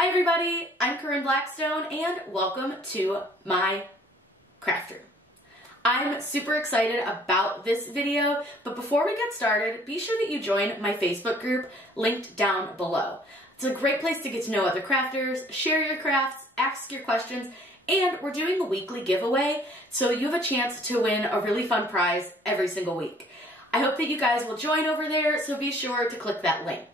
Hi everybody, I'm Corinne Blackstone and welcome to my craft room. I'm super excited about this video, but before we get started, be sure that you join my Facebook group linked down below. It's a great place to get to know other crafters, share your crafts, ask your questions, and we're doing a weekly giveaway, so you have a chance to win a really fun prize every single week. I hope that you guys will join over there, so be sure to click that link.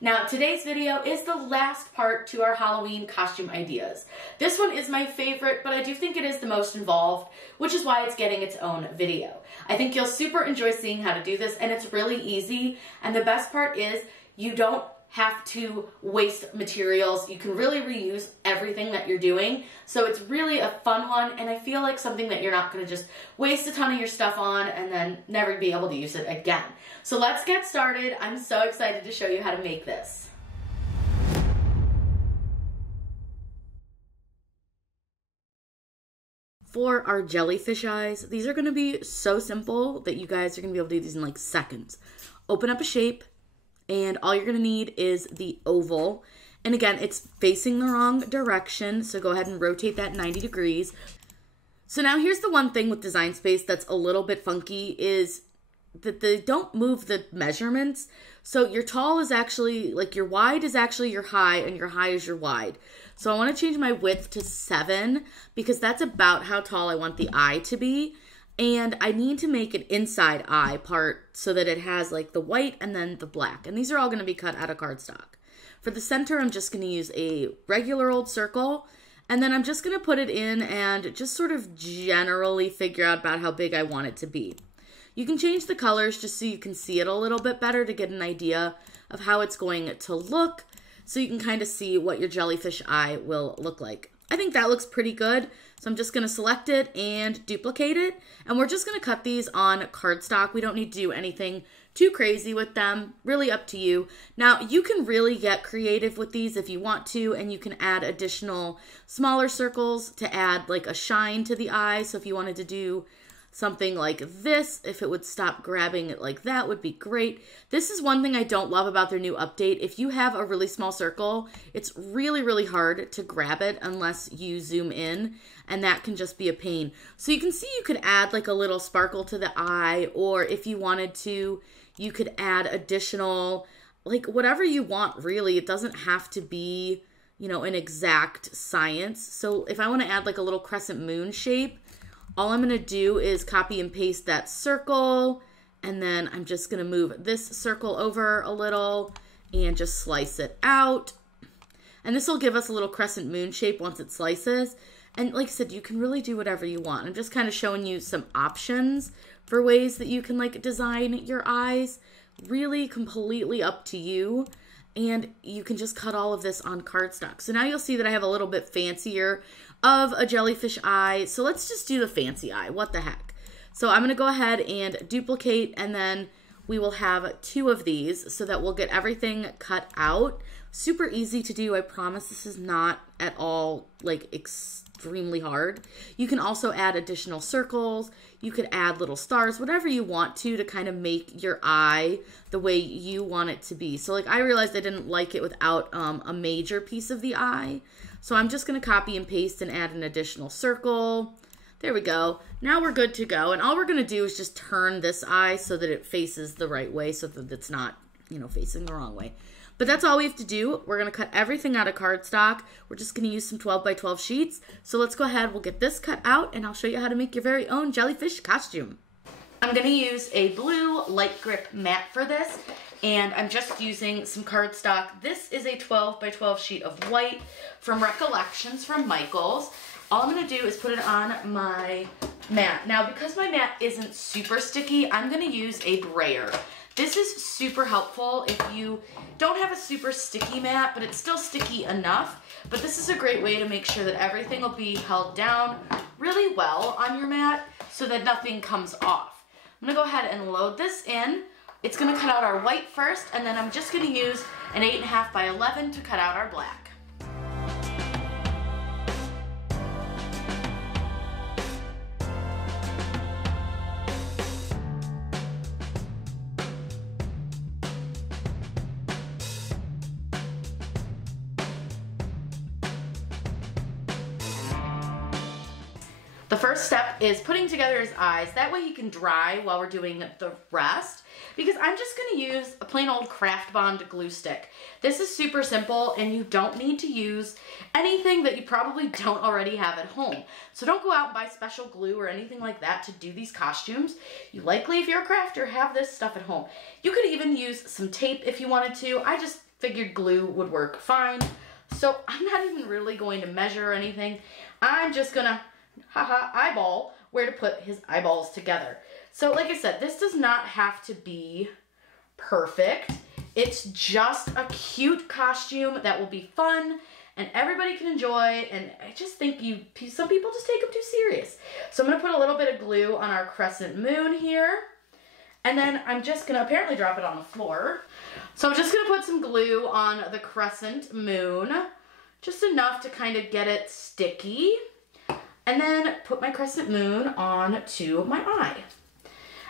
Now, today's video is the last part to our Halloween costume ideas. This one is my favorite, but I do think it is the most involved, which is why it's getting its own video. I think you'll super enjoy seeing how to do this, and it's really easy. And the best part is you don't have to waste materials. You can really reuse everything that you're doing. So it's really a fun one, and I feel like something that you're not going to just waste a ton of your stuff on and then never be able to use it again. So let's get started. I'm so excited to show you how to make this. For our jellyfish eyes, these are going to be so simple that you guys are going to be able to do these in like seconds. Open up a shape, and all you're going to need is the oval. And again, it's facing the wrong direction, so go ahead and rotate that 90 degrees. So now here's the one thing with Design Space that's a little bit funky is that they don't move the measurements. So your tall is actually, like your wide is actually your high, and your high is your wide. So I want to change my width to 7 because that's about how tall I want the eye to be. And I need to make an inside eye part so that it has like the white and then the black. And these are all going to be cut out of cardstock. For the center, I'm just going to use a regular old circle. And then I'm just going to put it in and just sort of generally figure out about how big I want it to be. You can change the colors just so you can see it a little bit better to get an idea of how it's going to look. So you can kind of see what your jellyfish eye will look like. I think that looks pretty good. So I'm just going to select it and duplicate it. And we're just going to cut these on cardstock. We don't need to do anything too crazy with them. Really up to you. Now, you can really get creative with these if you want to, and you can add additional smaller circles to add like a shine to the eye. So if you wanted to do something like this, if it would stop grabbing it like that, would be great. This is one thing I don't love about their new update. If you have a really small circle, it's really, really hard to grab it unless you zoom in, and that can just be a pain. So you can see you could add like a little sparkle to the eye, or if you wanted to, you could add additional, like whatever you want really. It doesn't have to be, you know, an exact science. So if I want to add like a little crescent moon shape, all I'm going to do is copy and paste that circle, and then I'm just going to move this circle over a little and just slice it out. And this will give us a little crescent moon shape once it slices. And like I said, you can really do whatever you want. I'm just kind of showing you some options for ways that you can like design your eyes. Really completely up to you. And you can just cut all of this on cardstock. So now you'll see that I have a little bit fancier of a jellyfish eye. So let's just do the fancy eye. What the heck? So I'm going to go ahead and duplicate, and then we will have 2 of these so that we'll get everything cut out. Super easy to do. I promise this is not at all like extremely hard. You can also add additional circles. You could add little stars, whatever you want to kind of make your eye the way you want it to be. So like I realized I didn't like it without a major piece of the eye. So I'm just going to copy and paste and add an additional circle. There we go. Now we're good to go. And all we're going to do is just turn this eye so that it faces the right way, so that it's not, you know, facing the wrong way. But that's all we have to do. We're going to cut everything out of cardstock. We're just going to use some 12 by 12 sheets. So let's go ahead. We'll get this cut out, and I'll show you how to make your very own jellyfish costume. I'm going to use a blue light grip mat for this, and I'm just using some cardstock. This is a 12 by 12 sheet of white from Recollections from Michaels. All I'm going to do is put it on my mat. Now, because my mat isn't super sticky, I'm going to use a brayer. This is super helpful if you don't have a super sticky mat, but it's still sticky enough. But this is a great way to make sure that everything will be held down really well on your mat so that nothing comes off. I'm going to go ahead and load this in. It's going to cut out our white first, and then I'm just going to use an 8.5 by 11 to cut out our black. The first step is putting together his eyes. That way he can dry while we're doing the rest. Because I'm just going to use a plain old Craft Bond glue stick. This is super simple and you don't need to use anything that you probably don't already have at home. So don't go out and buy special glue or anything like that to do these costumes. You likely, if you're a crafter, have this stuff at home. You could even use some tape if you wanted to. I just figured glue would work fine. So I'm not even really going to measure or anything. I'm just going to eyeball where to put his eyeballs together. So like I said, this does not have to be perfect. It's just a cute costume that will be fun and everybody can enjoy, and I just think some people just take them too serious. So I'm going to put a little bit of glue on our crescent moon here, and then I'm just going to apparently drop it on the floor. So I'm just going to put some glue on the crescent moon, just enough to kind of get it sticky, and then put my crescent moon onto my eye.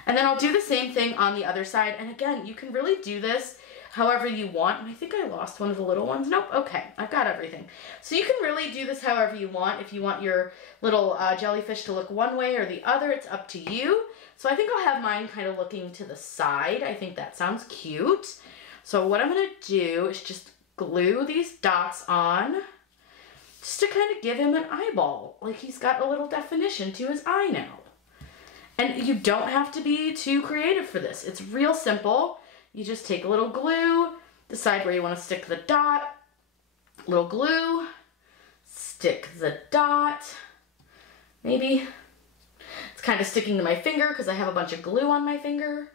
And then I'll do the same thing on the other side. And again, you can really do this however you want. And I think I lost one of the little ones. Nope, okay, I've got everything. So you can really do this however you want. If you want your little jellyfish to look one way or the other, it's up to you. So I think I'll have mine kind of looking to the side. I think that sounds cute. So what I'm gonna do is just glue these dots on, just to kind of give him an eyeball. Like he's got a little definition to his eye now. And you don't have to be too creative for this. It's real simple. You just take a little glue, decide where you want to stick the dot, little glue, stick the dot. Maybe it's kind of sticking to my finger because I have a bunch of glue on my finger.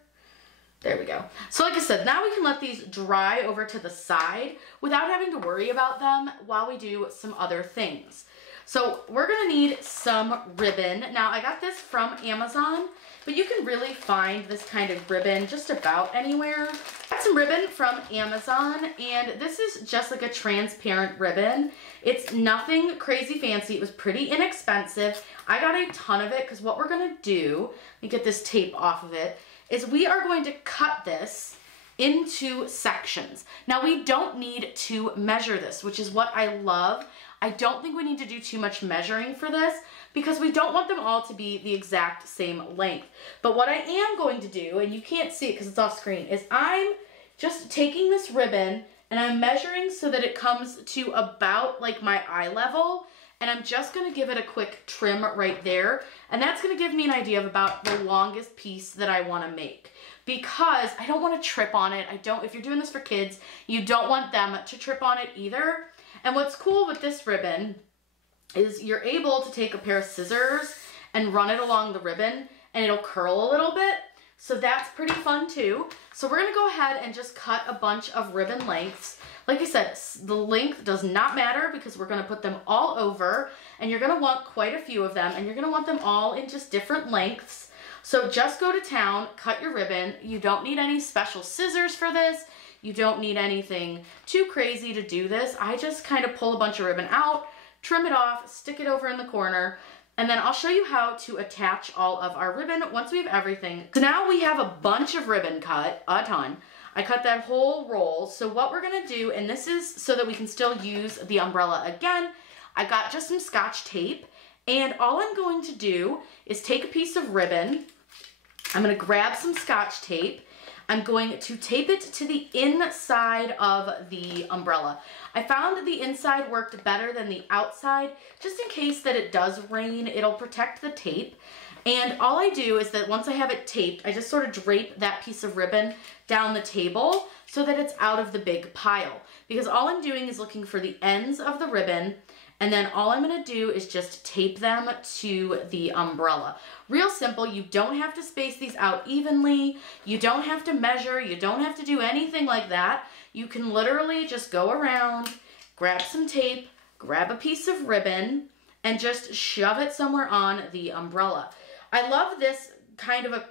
There we go. So like I said, now we can let these dry over to the side without having to worry about them while we do some other things. So we're gonna need some ribbon. Now I got this from Amazon, but you can really find this kind of ribbon just about anywhere. I got some ribbon from Amazon, and this is just like a transparent ribbon. It's nothing crazy fancy. It was pretty inexpensive. I got a ton of it because what we're gonna do, let me get this tape off of it, is we are going to cut this into sections. Now we don't need to measure this, which is what I love. I don't think we need to do too much measuring for this because we don't want them all to be the exact same length. But what I am going to do, and you can't see it because it's off screen, is I'm just taking this ribbon and I'm measuring so that it comes to about like my eye level, and I'm just gonna give it a quick trim right there, and that's gonna give me an idea of about the longest piece that I wanna make. Because I don't wanna trip on it. If you're doing this for kids, you don't want them to trip on it either. And what's cool with this ribbon is you're able to take a pair of scissors and run it along the ribbon and it'll curl a little bit. So that's pretty fun too. So we're gonna go ahead and just cut a bunch of ribbon lengths. Like I said, the length does not matter because we're gonna put them all over, and you're gonna want quite a few of them, and you're gonna want them all in just different lengths. So just go to town, cut your ribbon. You don't need any special scissors for this. You don't need anything too crazy to do this. I just kind of pull a bunch of ribbon out, trim it off, stick it over in the corner, and then I'll show you how to attach all of our ribbon once we have everything. So now we have a bunch of ribbon cut, a ton. I cut that whole roll. So what we're gonna do, and this is so that we can still use the umbrella again, I got just some Scotch tape, and all I'm going to do is take a piece of ribbon, I'm gonna grab some Scotch tape, I'm going to tape it to the inside of the umbrella. I found that the inside worked better than the outside, just in case that it does rain, it'll protect the tape. And all I do is that once I have it taped, I just sort of drape that piece of ribbon down the table so that it's out of the big pile. Because all I'm doing is looking for the ends of the ribbon, and then all I'm gonna do is just tape them to the umbrella. Real simple, you don't have to space these out evenly, you don't have to measure, you don't have to do anything like that. You can literally just go around, grab some tape, grab a piece of ribbon, and just shove it somewhere on the umbrella. I love this kind of a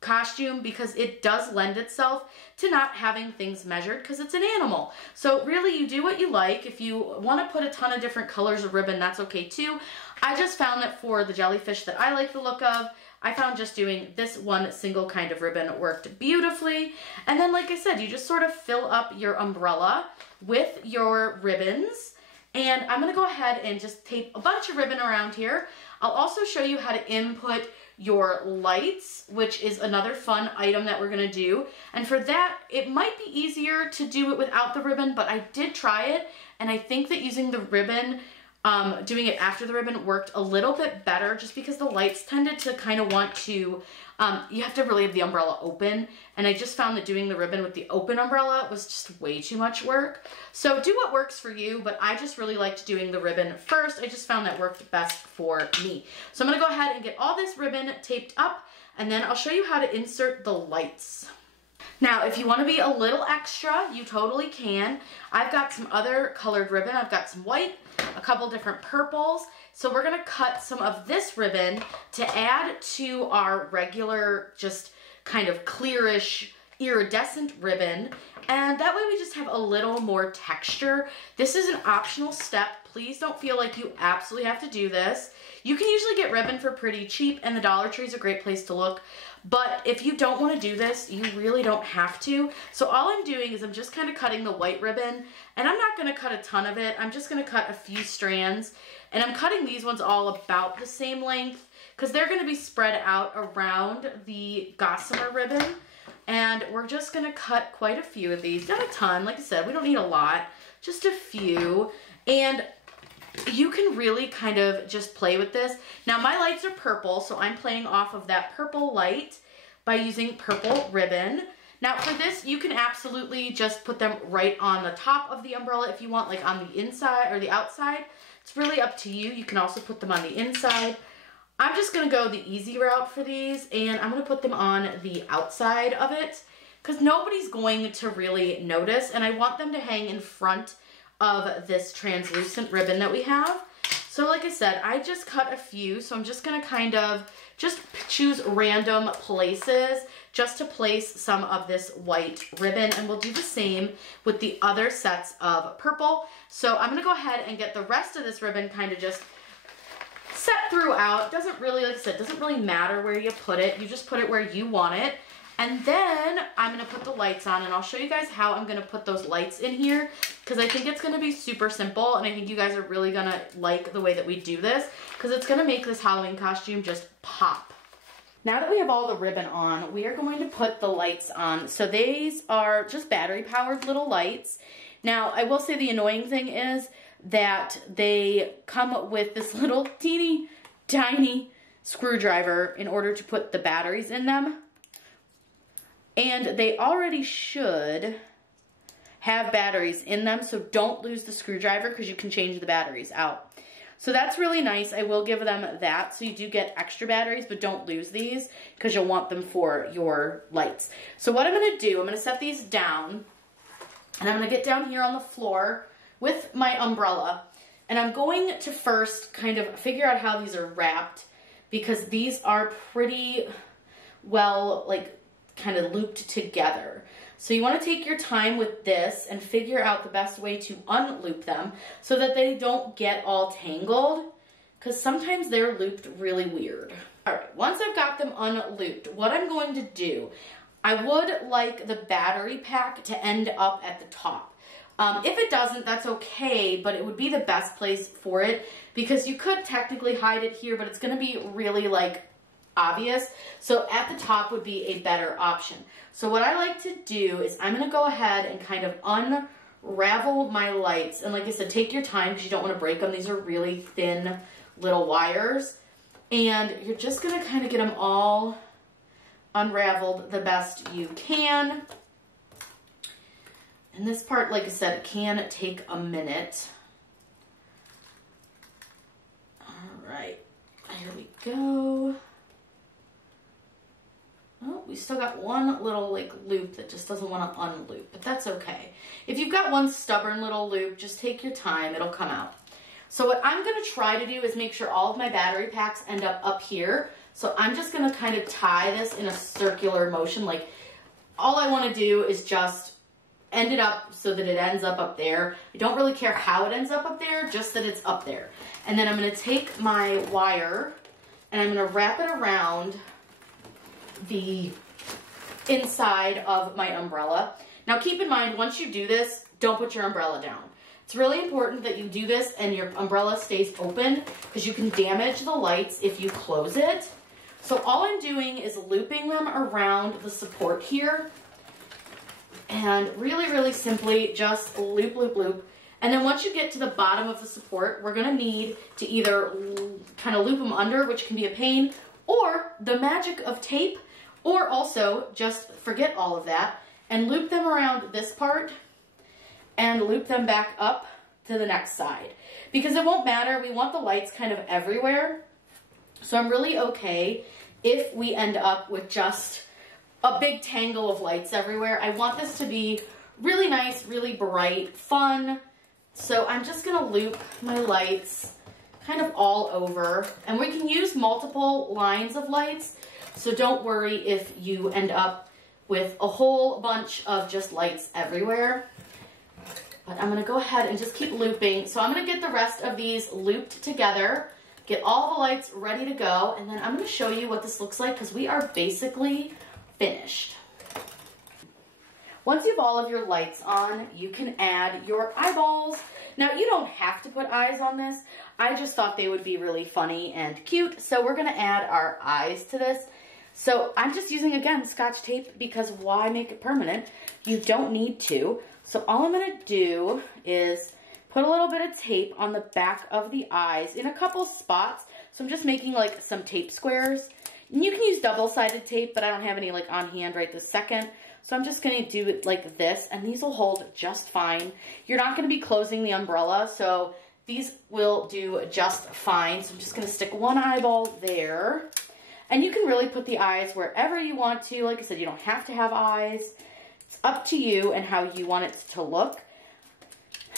costume because it does lend itself to not having things measured because it's an animal. So really you do what you like. If you want to put a ton of different colors of ribbon, that's okay too. I just found that for the jellyfish that I like the look of, I found just doing this one single kind of ribbon worked beautifully. And then like I said, you just sort of fill up your umbrella with your ribbons, And I'm gonna go ahead and just tape a bunch of ribbon around here. I'll also show you how to input your lights, which is another fun item that we're gonna do. And for that, it might be easier to do it without the ribbon, but I did try it, and I think that using the ribbon, doing it after the ribbon worked a little bit better, just because the lights tended to kind of want to, you have to really have the umbrella open, and I just found that doing the ribbon with the open umbrella was just way too much work. So do what works for you, but I just really liked doing the ribbon first. I just found that worked best for me. So I'm gonna go ahead and get all this ribbon taped up, and then I'll show you how to insert the lights. Now, if you want to be a little extra, you totally can. I've got some other colored ribbon. I've got some white, a couple different purples. So we're going to cut some of this ribbon to add to our regular, just kind of clearish, iridescent ribbon. And that way we just have a little more texture. This is an optional step. Please don't feel like you absolutely have to do this. You can usually get ribbon for pretty cheap, and the Dollar Tree is a great place to look. But if you don't want to do this, you really don't have to. So all I'm doing is I'm just kind of cutting the white ribbon, and I'm not going to cut a ton of it. I'm just going to cut a few strands, and I'm cutting these ones all about the same length because they're going to be spread out around the gossamer ribbon. And we're just going to cut quite a few of these. Not a ton, like I said, we don't need a lot, just a few. And you can really kind of just play with this. Now my lights are purple, so I'm playing off of that purple light by using purple ribbon. Now for this, you can absolutely just put them right on the top of the umbrella if you want, like on the inside or the outside. It's really up to you. You can also put them on the inside. I'm just gonna go the easy route for these, and I'm gonna put them on the outside of it because nobody's going to really notice, and I want them to hang in front of this translucent ribbon that we have. So like I said, I just cut a few, so I'm just gonna kind of just choose random places just to place some of this white ribbon, and we'll do the same with the other sets of purple. So I'm gonna go ahead and get the rest of this ribbon kind of just set throughout. Doesn't really, like I said, doesn't really matter where you put it. You just put it where you want it. And then I'm going to put the lights on, and I'll show you guys how I'm going to put those lights in here because I think it's going to be super simple, and I think you guys are really going to like the way that we do this because it's going to make this Halloween costume just pop. Now that we have all the ribbon on, we are going to put the lights on. So these are just battery powered little lights. Now I will say the annoying thing is that they come with this little teeny tiny screwdriver in order to put the batteries in them. And they already should have batteries in them, so don't lose the screwdriver because you can change the batteries out. So that's really nice. I will give them that. So you do get extra batteries, but don't lose these because you'll want them for your lights. So what I'm going to do, I'm going to set these down, and I'm going to get down here on the floor with my umbrella, and I'm going to first kind of figure out how these are wrapped because these are pretty well, like, kind of looped together. So you want to take your time with this and figure out the best way to unloop them so that they don't get all tangled because sometimes they're looped really weird. All right, once I've got them unlooped, what I'm going to do, I would like the battery pack to end up at the top. If it doesn't, that's okay, but it would be the best place for it because you could technically hide it here, but it's going to be really like obvious. So at the top would be a better option. So what I like to do is I'm going to go ahead and kind of unravel my lights. And like I said, take your time because you don't want to break them. These are really thin little wires. And you're just going to kind of get them all unraveled the best you can. And this part, like I said, it can take a minute. All right, here we go. Oh, we still got one little like loop that just doesn't want to unloop, but that's okay. If you've got one stubborn little loop, just take your time, it'll come out. So what I'm going to try to do is make sure all of my battery packs end up here. So I'm just going to kind of tie this in a circular motion. Like all I want to do is just end it up so that it ends up there. I don't really care how it ends up there, just that it's up there. And then I'm going to take my wire and I'm going to wrap it around the inside of my umbrella. Now keep in mind, once you do this, don't put your umbrella down. It's really important that you do this and your umbrella stays open because you can damage the lights if you close it. So all I'm doing is looping them around the support here. And really, really simply just loop, loop, loop. And then once you get to the bottom of the support, we're gonna need to either kind of loop them under, which can be a pain, or the magic of tape, or also just forget all of that and loop them around this part and loop them back up to the next side. Because it won't matter, we want the lights kind of everywhere. So I'm really okay if we end up with just a big tangle of lights everywhere. I want this to be really nice, really bright, fun. So I'm just gonna loop my lights kind of all over. And we can use multiple lines of lights. So don't worry if you end up with a whole bunch of just lights everywhere. But I'm gonna go ahead and just keep looping. So I'm gonna get the rest of these looped together, get all the lights ready to go, and then I'm gonna show you what this looks like because we are basically finished. Once you have all of your lights on, you can add your eyeballs. Now, you don't have to put eyes on this. I just thought they would be really funny and cute, so we're gonna add our eyes to this. So I'm just using, again, Scotch tape because why make it permanent? You don't need to. So all I'm gonna do is put a little bit of tape on the back of the eyes in a couple spots. So I'm just making like some tape squares. And you can use double-sided tape, but I don't have any like on hand right this second. So I'm just gonna do it like this, and these will hold just fine. You're not gonna be closing the umbrella, so these will do just fine. So I'm just gonna stick one eyeball there. And you can really put the eyes wherever you want to. Like I said, you don't have to have eyes. It's up to you and how you want it to look.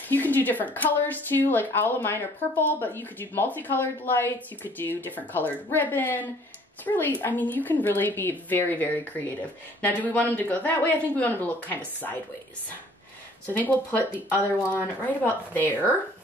You can do different colors too, like all of mine are purple, but you could do multicolored lights. You could do different colored ribbon. It's really, I mean, you can really be very, very creative. Now, do we want them to go that way? I think we want them to look kind of sideways. So I think we'll put the other one right about there.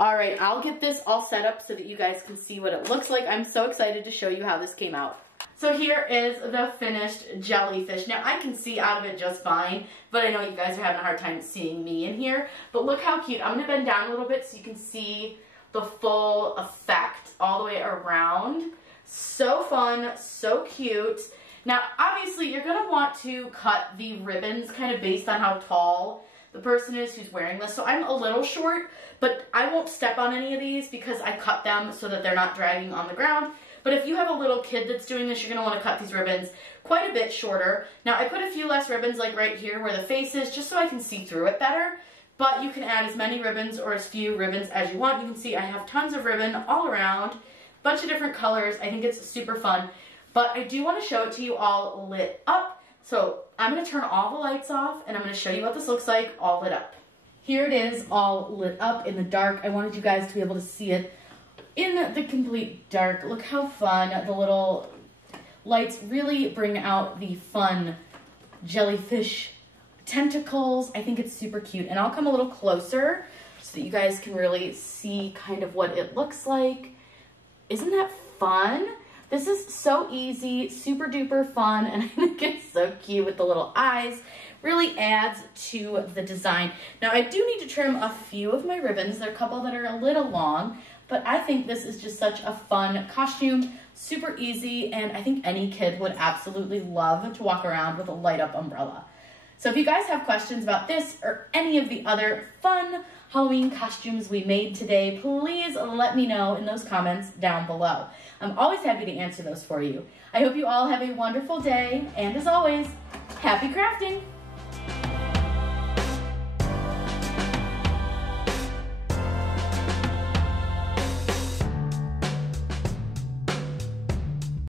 All right, I'll get this all set up so that you guys can see what it looks like. I'm so excited to show you how this came out. So here is the finished jellyfish. Now, I can see out of it just fine, but I know you guys are having a hard time seeing me in here. But look how cute. I'm gonna bend down a little bit so you can see the full effect all the way around. So fun, so cute. Now, obviously, you're gonna want to cut the ribbons kind of based on how tall the person is who's wearing this. So I'm a little short, but I won't step on any of these because I cut them so that they're not dragging on the ground. But if you have a little kid that's doing this, you're gonna wanna cut these ribbons quite a bit shorter. Now, I put a few less ribbons like right here where the face is, just so I can see through it better. But you can add as many ribbons or as few ribbons as you want. You can see I have tons of ribbon all around, bunch of different colors. I think it's super fun. But I do wanna show it to you all lit up. So I'm gonna turn all the lights off and I'm gonna show you what this looks like all lit up. Here it is all lit up in the dark. I wanted you guys to be able to see it in the complete dark. Look how fun. The little lights really bring out the fun jellyfish tentacles. I think it's super cute. And I'll come a little closer so that you guys can really see kind of what it looks like. Isn't that fun? This is so easy, super duper fun, and I think it's so cute with the little eyes. Really adds to the design. Now, I do need to trim a few of my ribbons. There are a couple that are a little long, but I think this is just such a fun costume, super easy, and I think any kid would absolutely love to walk around with a light up umbrella. So if you guys have questions about this or any of the other fun Halloween costumes we made today, please let me know in those comments down below. I'm always happy to answer those for you. I hope you all have a wonderful day, and as always, happy crafting!